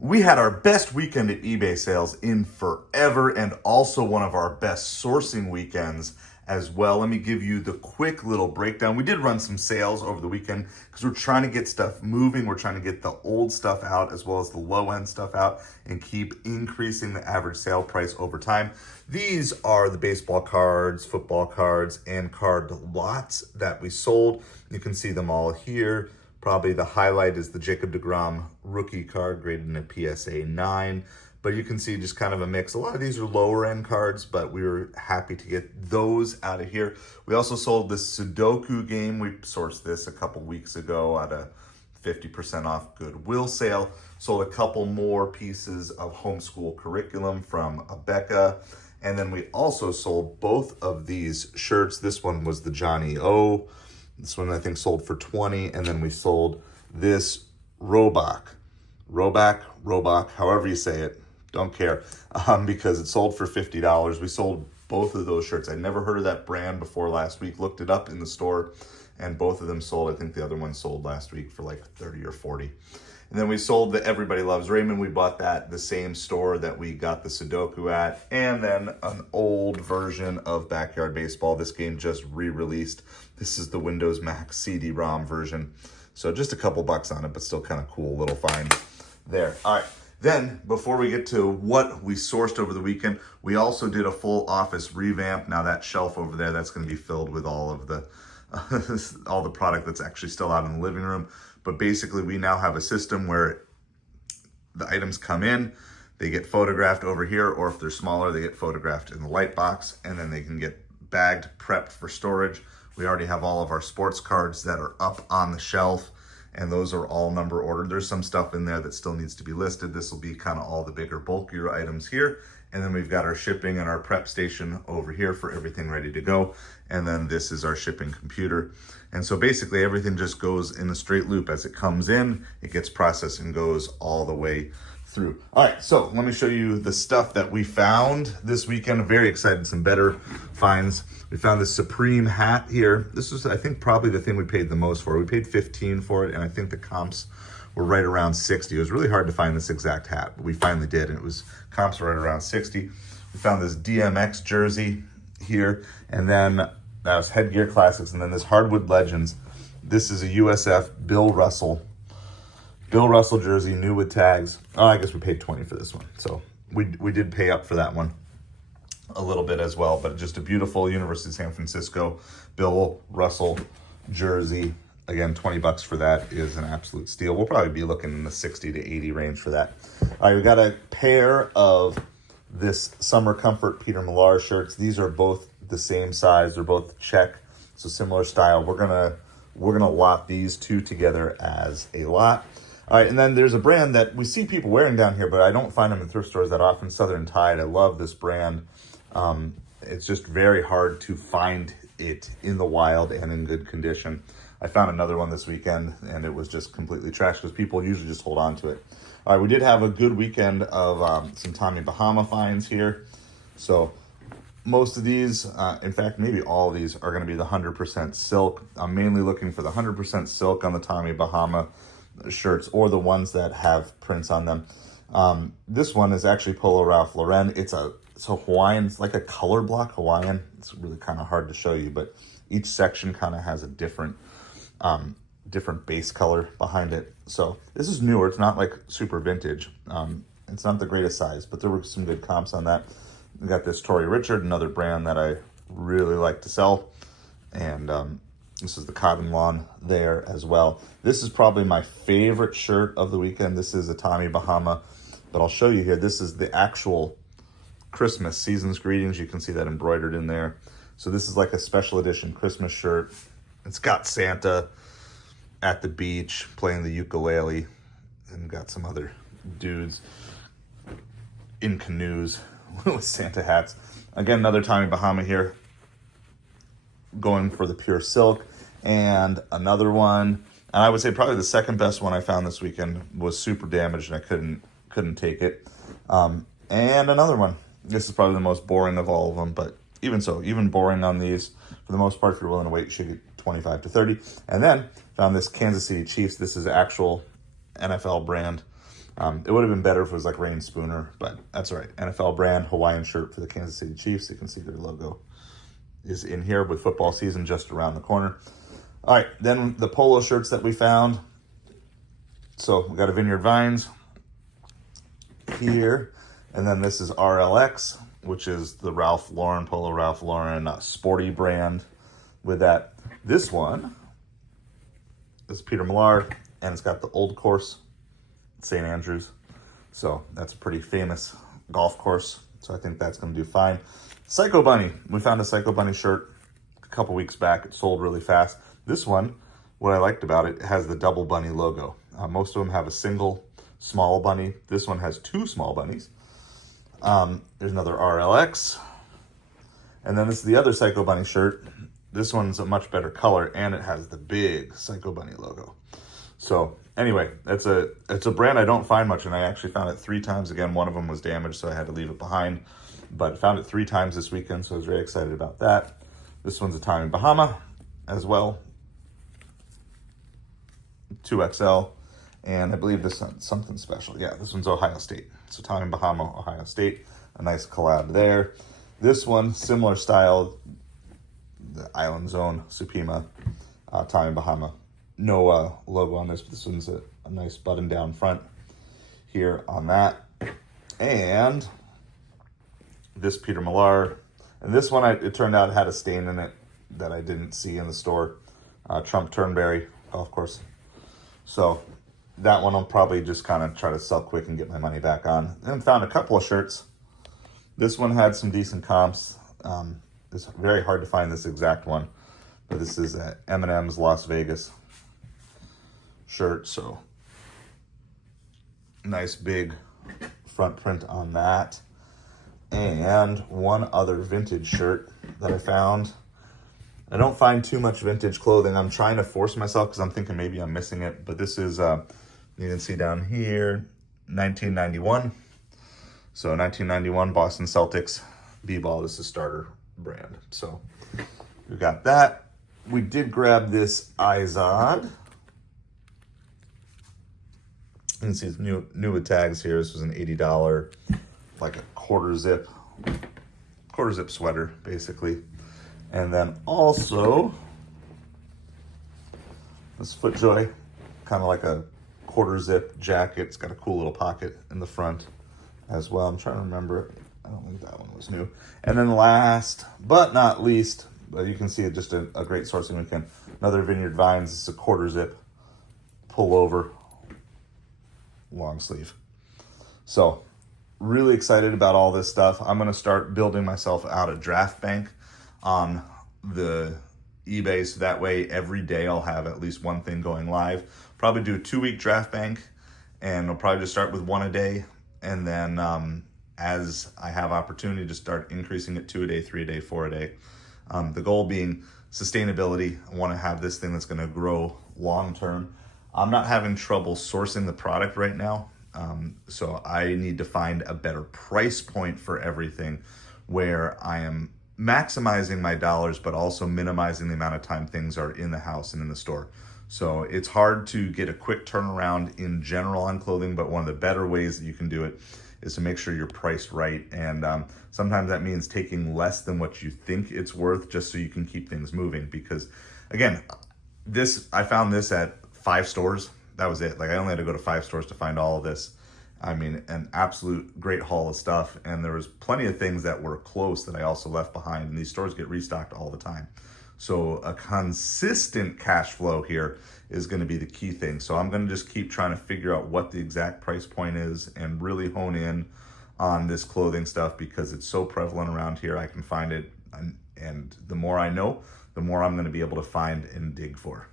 We had our best weekend at eBay sales in forever and also one of our best sourcing weekends as well. Let me give you the quick little breakdown. We did run some sales over the weekend because we're trying to get stuff moving. We're trying to get the old stuff out as well as the low end stuff out and keep increasing the average sale price over time. These are the baseball cards, football cards, and card lots that we sold. You can see them all here. Probably the highlight is the Jacob deGrom rookie card graded in a PSA 9. But you can see just kind of a mix. A lot of these are lower end cards, but we were happy to get those out of here. We also sold this Sudoku game. We sourced this a couple weeks ago at a 50% off Goodwill sale. Sold a couple more pieces of homeschool curriculum from Abeka. And then we also sold both of these shirts. This one was the Johnny O. This one I think sold for 20, and then we sold this Roebuck, however you say it, don't care, because it sold for $50. We sold both of those shirts. I'd never heard of that brand before last week, looked it up in the store, and both of them sold. I think the other one sold last week for like 30 or 40. And then we sold the Everybody Loves Raymond. We bought that the same store that we got the Sudoku at. And then an old version of Backyard Baseball. This game just re-released. This is the Windows Mac CD-ROM version. So just a couple bucks on it, but still kind of cool little find there. All right. Then, before we get to what we sourced over the weekend, we also did a full office revamp. Now that shelf over there, that's going to be filled with all of the all the product that's actually still out in the living room. But basically, we now have a system where the items come in, they get photographed over here, or if they're smaller, they get photographed in the light box, and then they can get bagged, prepped for storage. We already have all of our sports cards that are up on the shelf, and those are all number ordered. There's some stuff in there that still needs to be listed. This will be kind of all the bigger, bulkier items here. And then we've got our shipping and our prep station over here for everything ready to go. And then this is our shipping computer. And so basically everything just goes in a straight loop. As it comes in, it gets processed and goes all the way through. All right, so let me show you the stuff that we found this weekend. I'm very excited, some better finds. We found this Supreme hat here. This was, I think, probably the thing we paid the most for. We paid $15 for it, and I think the comps were right around 60. It was really hard to find this exact hat, but we finally did, and it was comps right around 60. We found this DMX jersey here, and then that was Headgear Classics, and then this Hardwood Legends. This is a USF Bill Russell jersey, new with tags. Oh, I guess we paid 20 for this one. So we did pay up for that one a little bit as well, but just a beautiful University of San Francisco Bill Russell jersey. Again, 20 bucks for that is an absolute steal. We'll probably be looking in the 60 to 80 range for that. All right, we got a pair of this Summer Comfort Peter Millar shirts. These are both the same size. They're both check, so similar style. We're gonna lot these two together as a lot. All right, and then there's a brand that we see people wearing down here, but I don't find them in thrift stores that often, Southern Tide. I love this brand. It's just very hard to find it in the wild and in good condition. I found another one this weekend, and it was just completely trashed because people usually just hold on to it. All right, we did have a good weekend of some Tommy Bahama finds here. So most of these, in fact, maybe all of these are going to be the 100% silk. I'm mainly looking for the 100% silk on the Tommy Bahama shirts or the ones that have prints on them. This one is actually Polo Ralph Lauren. It's a Hawaiian, it's like a color block Hawaiian. It's really kind of hard to show you, but each section kind of has a different base color behind it. So this is newer. It's not like super vintage. It's not the greatest size, but there were some good comps on that. We got this Tory Richard, another brand that I really like to sell. And this is the Cotton Lawn there as well. This is probably my favorite shirt of the weekend. This is a Tommy Bahama, but I'll show you here. This is the actual Christmas season's greetings. You can see that embroidered in there. So this is like a special edition Christmas shirt. It's got Santa at the beach playing the ukulele, and got some other dudes in canoes with Santa hats. Again, another Tommy Bahama here, going for the pure silk. And another one, and I would say probably the second best one I found this weekend, was super damaged, and I couldn't take it. And another one. This is probably the most boring of all of them, but even so, even boring on these, for the most part, if you're willing to wait, you should get 25 to 30. And then found this Kansas City Chiefs. This is actual NFL brand It would have been better if it was like Rain Spooner, but that's all right. NFL brand Hawaiian shirt for the Kansas City Chiefs. You can see their logo is in here with football season just around the corner. All right, then the polo shirts that we found. So we got a Vineyard Vines here, and then this is RLX, which is the Ralph Lauren, Polo Ralph Lauren sporty brand with that. This one is Peter Millar, and it's got the old course, St. Andrews. So that's a pretty famous golf course. So I think that's going to do fine. Psycho Bunny. We found a Psycho Bunny shirt a couple weeks back. It sold really fast. This one, what I liked about it, has the double bunny logo. Most of them have a single small bunny. This one has two small bunnies. There's another RLX. And then this is the other Psycho Bunny shirt. This one's a much better color, and it has the big Psycho Bunny logo. So anyway, it's a brand I don't find much, and I actually found it 3 times. Again, one of them was damaged, so I had to leave it behind. But found it 3 times this weekend, so I was very excited about that. This one's a Tommy Bahama as well. 2XL. And I believe this one's something special. Yeah, this one's Ohio State. So Tommy Bahama, Ohio State. A nice collab there. This one, similar style. The Island Zone, Supima, Tommy Bahama. No logo on this, but this one's a nice button down front here on that. And this Peter Millar. And this one, it turned out had a stain in it that I didn't see in the store. Trump Turnberry golf course. So that one I'll probably just kind of try to sell quick and get my money back on. Then found a couple of shirts. This one had some decent comps. It's very hard to find this exact one, but this is M&M's Las Vegas shirt. So nice big front print on that. And one other vintage shirt that I found. I don't find too much vintage clothing. I'm trying to force myself because I'm thinking maybe I'm missing it. But this is, you can see down here, 1991. So 1991 Boston Celtics B-ball. This is starter brand. So we got that. We did grab this Izod. You can see it's new with tags here. This was an $80, like a quarter zip sweater, basically. And then also this FootJoy, kind of like a quarter zip jacket. It's got a cool little pocket in the front as well. I'm trying to remember. I don't think that one was new. And then last but not least, but you can see it just a great sourcing weekend. Another Vineyard Vines. It's a quarter zip pullover long sleeve. So really excited about all this stuff. I'm going to start building myself out a draft bank on the eBay, so that way every day I'll have at least one thing going live. Probably do a 2-week draft bank, and I'll probably just start with one a day, and then as I have opportunity to start increasing it 2 a day, 3 a day, 4 a day. The goal being sustainability. I want to have this thing that's going to grow long term. I'm not having trouble sourcing the product right now, so I need to find a better price point for everything where I am maximizing my dollars, but also minimizing the amount of time things are in the house and in the store. So it's hard to get a quick turnaround in general on clothing, but one of the better ways that you can do it is to make sure you're priced right. And sometimes that means taking less than what you think it's worth just so you can keep things moving. Because again, I found this at 5 stores. That was it. Like I only had to go to 5 stores to find all of this. I mean, an absolute great haul of stuff. And there was plenty of things that were close that I also left behind. And these stores get restocked all the time. So a consistent cash flow here is going to be the key thing. So I'm going to just keep trying to figure out what the exact price point is and really hone in on this clothing stuff because it's so prevalent around here. I can find it. And the more I know, the more I'm going to be able to find and dig for.